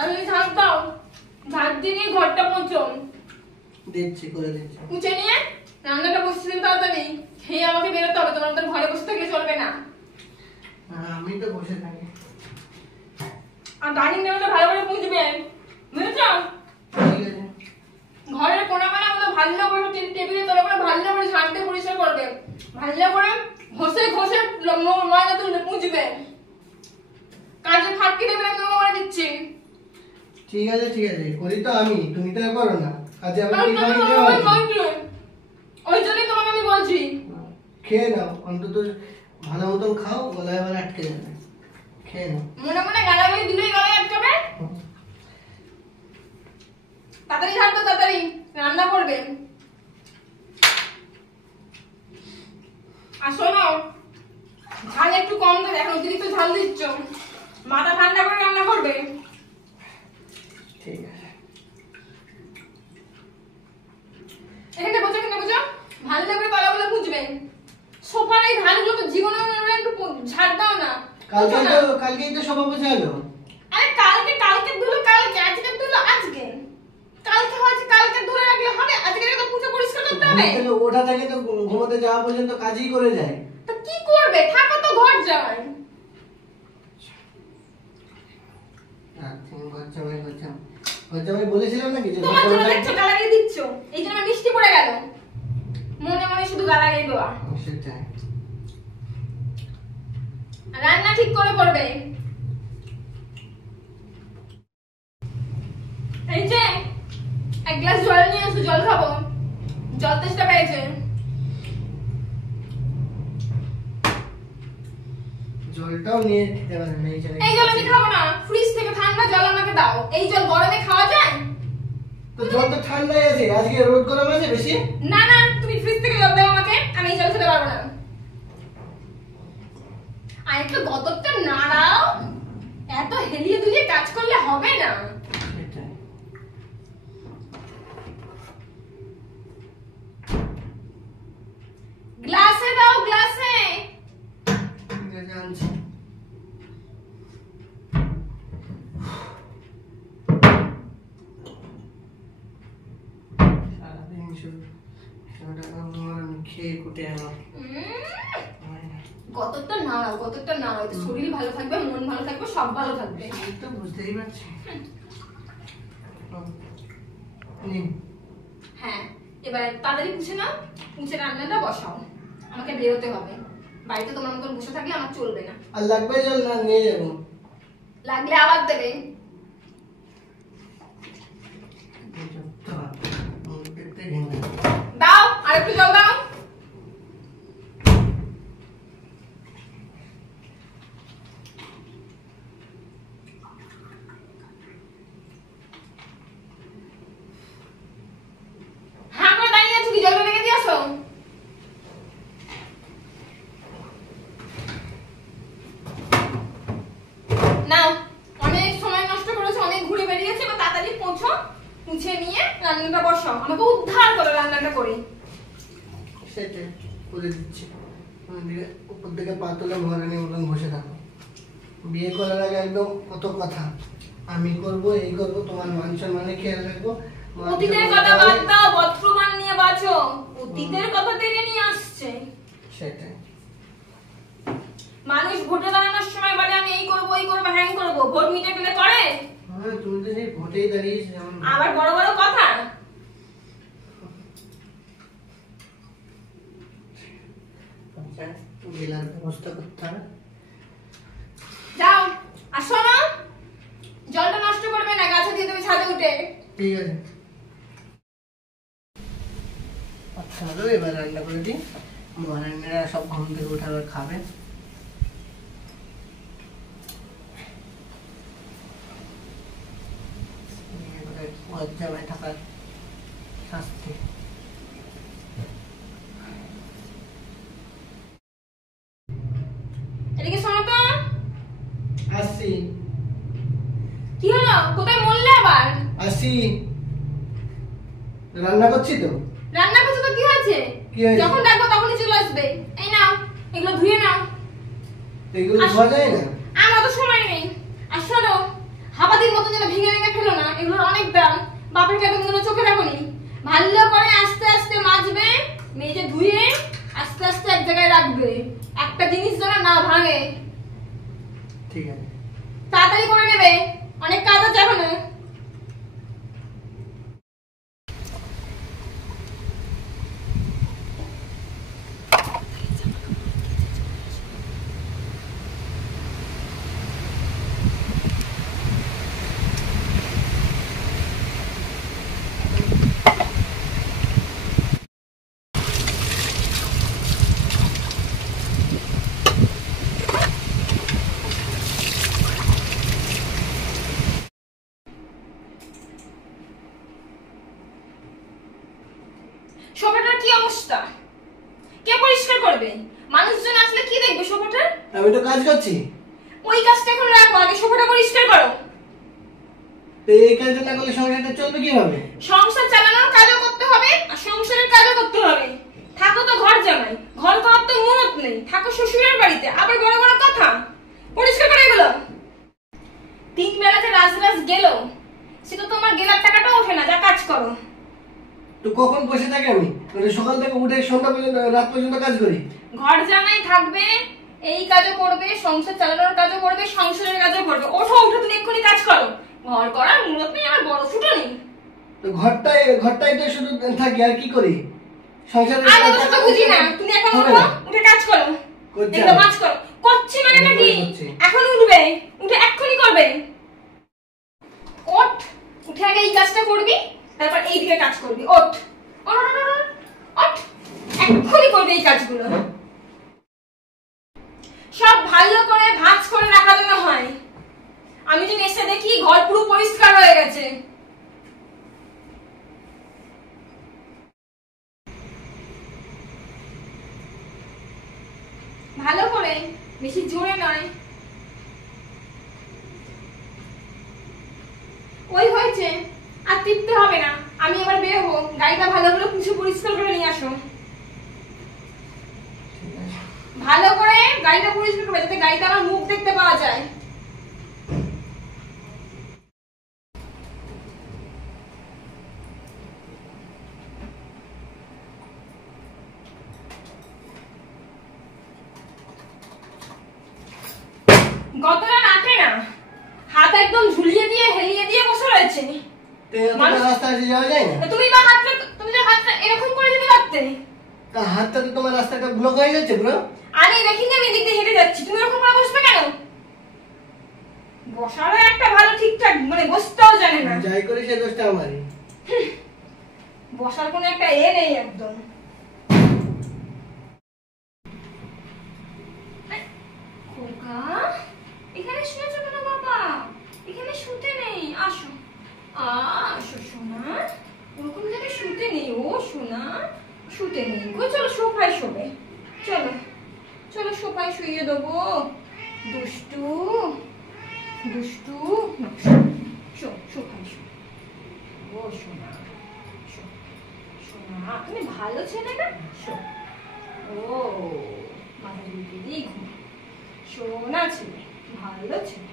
তাহলে ঝাড় দাও, ঝাড় দিয়ে ঘরটা মুছো। দিচ্ছি, করে দিচ্ছি। মুছে নিয়ে রান্নাটা বসিয়ে দিন তাড়াতাড়ি। খেয়ে আমাকে বেরোতে হবে, তোমার ঘরে বসে থাকলে চলবে না। আমি তো বসে থাকি। আর ডাইনিং টেবিলটা ভালো করে মুছবেন, বুঝেছো? ঠিক আছে। ঘরের কোনাবানা মতো ভালো করে টেবিলে তোলা করে ভালো করে ঝাড়তে পরিষ্কার করবে, ভালো করে ঘষে ঘষে ময়লা তুলে মুছবেন। কাজে ফাঁকি দেবে না, তোমাকে বলে দিচ্ছি। ঠিক আছে, ঠিক আছে, করি তো আমি, তুমি তো করো না। কাজে আমি কি ওই জন্যই তোমাকে আমি বলছি। খেয়ে নাও, অন্তত ভালো মতন খাও, গলায় গলায় আটকে যাবে। খেয়ে নাও। মনে মনে গালাগালি দিলেই গলায় আটকাবে। তাড়াতাড়ি ঝাড় দাও, তাড়াতাড়ি রান্না করবে। আর শোনো, ঝাল একটু কম দেবে, এখন অতিরিক্ত ঝাল দিচ্ছ। মাথা ঠান্ডা করে রান্না করবে। ঠিক আছে। এখানে বসে ভালো করে তলাগুলো মুছবেন। সোফার এই ধানগুলো তো জীবনে একটু ঝাড় দাও না। কালকেই তো সব বোঝালো। আরে কালকে ধুলো কালকে, আজকে ধুলো আজকে। কালকে হয়েছে কালকে ধুলে রাখলে হবে, আজকে তো পুজো পরিষ্কার করতে হবে। তাহলে ওটা থেকে তো ঘুমোতে যাওয়া পর্যন্ত কাজই করে যায়। তো কি করবে, থাকো তো ঘর যাওয়াই। ঘর জামাই বলেছিলাম নাকি যে তোমার জন্য দেখছো গালাগালি দিচ্ছ, এই জন্য মিষ্টি পড়ে গেল। মনে মনে শুধু গালাগালি দেওয়া। সেটাই। রান্না ঠিক করে করবে। এই যে এক গ্লাস জল নিয়ে এসো, জল খাবো, জল তেষ্টা পেয়েছে। জলটাও নিয়ে খেতে পারেন না। এই জল আমি খাবো না, ফ্রিজ থেকে ঠান্ডা জল আমাকে দাও। এই জল গরমে খাওয়া যায়? তো জল তো ঠান্ডাই আছে, আজকে রোদ গরম আছে বেশি। না না, তুমি ফ্রিজ থেকে জল দাও আমাকে, আমি এই জল খেতে পারবো না। আর একটু গতরটা নাড়াও, এত হেলিয়ে দুলিয়ে কাজ করলে হবে না। গ্লাসে দাও, গ্লাসে। জানছি। সারাদিন শুধু খেয়ে কুটে আমার গতরটা নাড়াও, গতরটা নাড়াও, এতে শরীর ভালো থাকবে, মন ভালো থাকবে, সব ভালো থাকবে। এই তো বুঝতেই পারছি। হ্যাঁ, এবার তাড়াতাড়ি মুছে নাও, মুছে রান্নাটা বসাও। আমাকে বেরোতে হবে, বাড়িতে তোমার মতন বসে থাকলে আমার চলবে না। আর লাগবে জল না নিয়ে যাবো? লাগলে আবার দেবে। দাও, আর একটু জল দাও। হ্যাঁ করে দাঁড়িয়ে আছো কি? জলটা রেখে দিয়ে আসো। নাও, অনেক সময় নষ্ট করেছো, অনেক ঘুরে বেরিয়েছে, এবার তাড়াতাড়ি পৌঁছো, মুছে নিয়ে রান্নাটা বসাও। আমাকে উদ্ধার করো রান্নাটা করে। সেটাই করে দিচ্ছি। উপর থেকে পা তুলে মহারানীর মতন বসে থাকো। বিয়ে করার আগে একদম কত কথা, আমি করব, এই করব, তোমার মান সম্মানে খেয়াল রাখবো। অতীতের কথা বাদ দাও, বর্তমান নিয়ে বাঁচো। অতীতের কথা টেনে নিয়ে আসছে। সেটাই। মানুষ ভোটে দাঁড়ানোর সময় বলে আমি এই করবো, এই করবো, হ্যাং করবো, ভোট মিটে গেলে করে। হ্যাঁ, তুমি তো সেই ভোটেই দাঁড়িয়েছো যেমন। আবার বড় বড় কথা। গেলার ব্যবস্থা করতে হবে। যাও, আর শোনো, জলটা নষ্ট করবে না, গাছে দিয়ে দেবে ছাদে উঠে। ঠিক আছে। আচ্ছা, এবার রান্না করে দিই, মহারানীরা সব ঘুম থেকে উঠে আবার খাবে। জামাই থাকার শাস্তি। এদিকে শোনো তো। আসি। কি হলো, কোথায় মরলে আবার? আসি, রান্না করছি তো। রান্না করছো তো কি হয়েছে? যখন ডাকবো তখনই চলে আসবে। এই নাও, এগুলো ধুয়ে নাও। এগুলো ধোয়া যায় না? আমার তো সময় নেই। আর শোনো, হাবাদির মতন যেন ভেঙে বাপের খেতে মনে চোখে রাখুনি। ভালো করে আস্তে আস্তে মাজবে, মেজে ধুয়ে আস্তে আস্তে এক জায়গায় রাখবে, একটা জিনিস যেন না ভাঙে। ঠিক আছে, তাড়াতাড়ি করে নেবে, অনেক কাজ আছে এখনো। সোফাটার কি অবস্থা? কে পরিষ্কার করবে? মানুষজন আসলে কি দেখবে সোফাটার? আমি তো কাজ করছি। ওই কাজটা এখন রাখো, আগে সোফাটা পরিষ্কার করো। তো এই কাজটা না করলে সংসারটা চলবে কিভাবে? সংসার চালানোর কাজও করতে হবে আর সংসারের কাজও করতে হবে। থাকো তো ঘর জামাই, ঘর খাওয়ার তো মুরত নেই, থাকো শ্বশুরের বাড়িতে, আবার বড় বড় কথা। পরিষ্কার করে এগুলো। 3 বেলাতে রাজরাজ গেল, সে তো তোমার গেলার টাকাটা ওঠে না, যা কাজ করো। তো কখন বসে থাকি আমি? মানে সকাল থেকে উঠে সন্ধ্যা পর্যন্ত, রাত পর্যন্ত কাজ করি। ঘর জামাই থাকবে, এই কাজও করবে, সংসার চালানোর কাজও করবে, সংসারের কাজও করবে। ওঠো, উঠে তুমি এক্ষুনি কাজ করো। ঘর করার মুরত নেই, আমার বড় ফুটো নেই। তো ঘরটাই তো শুধু থাকি, আর কি করি? সংসারের আর অত শত বুঝি না, তুমি এখন হবে উঠো, না। উঠে কাজ করো। করছি একদম আমি। কাজ করো। করছি মানে আমি কি? করছি। এখন উঠবে, উঠে এক্ষুনি করবে। ওঠ, উঠে আগে এই কাজটা করবি, তারপর এই দিকে কাজ করবি। ওঠ, ওঠ, ওঠ, ওঠ, ওঠ, এক্ষুনি করবি এই কাজগুলো। সব ভালো করে ভাঁজ করে রাখা যেন হয়। আমি যদি এসে দেখি ঘর পুরো পরিষ্কার হয়ে গেছে। ভালো করে, বেশি জোরে নয়। ওই হয়েছে, আর টিপতে হবে না। আমি এবার বের হবো, গাড়িটা ভালো করে পুছে পরিষ্কার করে নিয়ে আসো। ভালো করে গাড়িটা পরিষ্কার করবে, যাতে গাড়িতে আমার মুখ দেখতে পাওয়া যায়। গতরা নাটে না, হাত একদম ঝুলিয়ে দিয়ে হেলিয়ে দিয়ে বসে রয়েছে। তো এতটা রাস্তা এসে যাওয়া যায় না? তুমি তো হাতটা এরকম করে দিতে পারতে। তা হাতটা তো তোমার রাস্তাটা ব্লক হয়ে যাচ্ছে পুরো। আমি দেখিনি, আমি এদিক দিয়ে হেঁটে যাচ্ছি, তুমি এরকম করে বসবে কেন? বসারও একটা ভালো ঠিকঠাক মানে বসতেও জানে না। যাই করি সে দোষটা আমারই। বসার কোনো একটা নেই একদম। খোকা, এখানে শুয়েছো কেন বাবা? এখানে শুতে নেই, আসো। আসো সোনা, ওরকম জায়গায় শুতে নেই। ও সোনা, শুতে নেই গো, চলো সোফায় শোবে। চলো চলো, সোফায় শুইয়ে দেবো। দুষ্টু দুষ্টু, না, শো, সোফায় শো। ও সোনা, শো সোনা, তুমি ভালো ছেলে না? শো। ও মাথা ঝুঁকিয়ে দিয়ে ঘুমা, সোনা ছেলে, ভালো ছেলে।